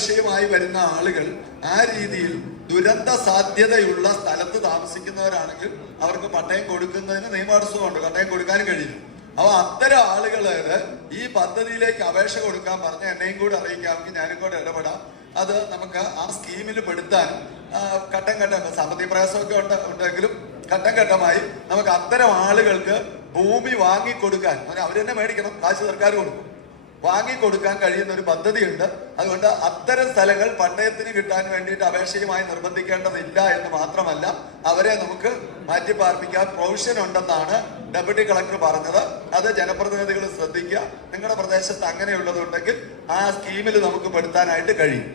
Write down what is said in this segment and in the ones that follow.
അപേക്ഷയുമായി വരുന്ന ആളുകൾ ആ രീതിയിൽ ദുരന്ത സാധ്യതയുള്ള സ്ഥലത്ത് താമസിക്കുന്നവരാണെങ്കിൽ അവർക്ക് പട്ടയം കൊടുക്കുന്നതിന് നിയമതടസ്സമുണ്ട്, പട്ടയം കൊടുക്കാനും കഴിയും. അപ്പൊ അത്തരം ആളുകള് ഈ പദ്ധതിയിലേക്ക് അപേക്ഷ കൊടുക്കാൻ പറഞ്ഞ എന്നെയും കൂടെ അറിയിക്കാമെങ്കിൽ ഞാനും കൂടെ ഇടപെടാം. അത് നമുക്ക് ആ സ്കീമിൽ പെടുത്താൻ ഘട്ടം ഘട്ടം സാമ്പത്തിക പ്രയാസമൊക്കെ ഉണ്ടെങ്കിലും ഘട്ടം ഘട്ടമായി നമുക്ക് അത്തരം ആളുകൾക്ക് ഭൂമി വാങ്ങിക്കൊടുക്കാൻ, അവർ തന്നെ മേടിക്കണം, കാശ് സർക്കാർ കൊടുക്കും, വാങ്ങിക്കൊടുക്കാൻ കഴിയുന്ന ഒരു പദ്ധതിയുണ്ട്. അതുകൊണ്ട് അത്തരം സ്ഥലങ്ങൾ പട്ടയത്തിന് കിട്ടാൻ വേണ്ടിയിട്ട് അപേക്ഷയുമായി നിർബന്ധിക്കേണ്ടതില്ല എന്ന് മാത്രമല്ല, അവരെ നമുക്ക് മാറ്റിപ്പാർപ്പിക്കാൻ പ്രൊവിഷൻ ഉണ്ടെന്നാണ് ഡെപ്യൂട്ടി കളക്ടർ പറഞ്ഞത്. അത് ജനപ്രതിനിധികൾ ശ്രദ്ധിക്കുക. നിങ്ങളുടെ പ്രദേശത്ത് അങ്ങനെയുള്ളതുണ്ടെങ്കിൽ ആ സ്കീമിൽ നമുക്ക് പെടുത്താനായിട്ട് കഴിയും.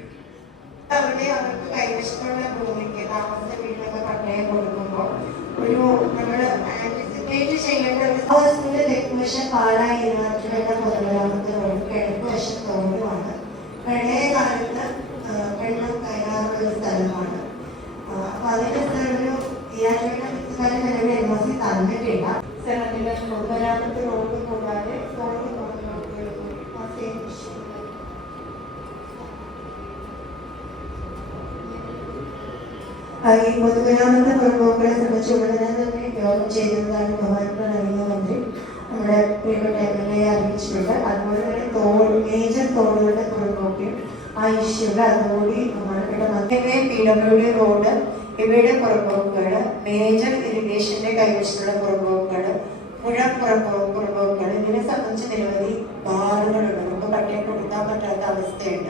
അവർക്ക് കൈവശമുള്ള ഭൂമിക്ക് താമസ വീട്ടിലൊക്കെ പട്ടയം കൊടുക്കുമ്പോൾ ഒരു നമ്മൾ ആന്റിസിപ്പേറ്റ് ചെയ്യേണ്ട ഒരു ഹൗസിന്റെ തെക്കുവശം പാലായി ഇരുപത്തിരണ്ട് പൊതുമരാമത്തിനോട് കിഴക്ക് വശം തോടുമാണ്. പഴയ കാലത്ത് വെള്ളം കയറാറുള്ള ഒരു സ്ഥലമാണ്. അപ്പൊ അതിന്റെ ഒരു സ്ഥലം നിലവിൽ NOC തന്നിട്ടില്ല. പൊതുമരാമത്ത് റോഡ് കൂടാതെ തോട് ഈ പൊതുമരാമത്ത് പുറമ്പോക്കുകളെ സംബന്ധിച്ച് ഉടനെ തന്നെ യോഗം ചെയ്യുന്നതാണ് ബഹുമാനപ്പെട്ട നവീനമന്ത്രി നമ്മുടെ പ്രിയപ്പെട്ട MLA അറിയിച്ചിട്ടുണ്ട്. അതുപോലെ തന്നെ മേജർ തോടുകളുടെ പുറമ്പോക്കും ആ ഇഷ്യൂകൾ അതുകൂടി ബഹുമാനപ്പെട്ട മന്ത്രി PWD റോഡ് ഇവയുടെ പുറമ്പോക്കുകൾ, മേജർ ഇറിഗേഷന്റെ കൈവശമുള്ള പുറമ്പോക്കുകൾ, പുഴ പുറമ്പോക്കുകൾ, ഇതിനെ സംബന്ധിച്ച് നിരവധി ബാറുകളുണ്ട്. നമുക്ക് പട്ടയം കൊടുക്കാൻ പറ്റാത്ത അവസ്ഥയുണ്ട്.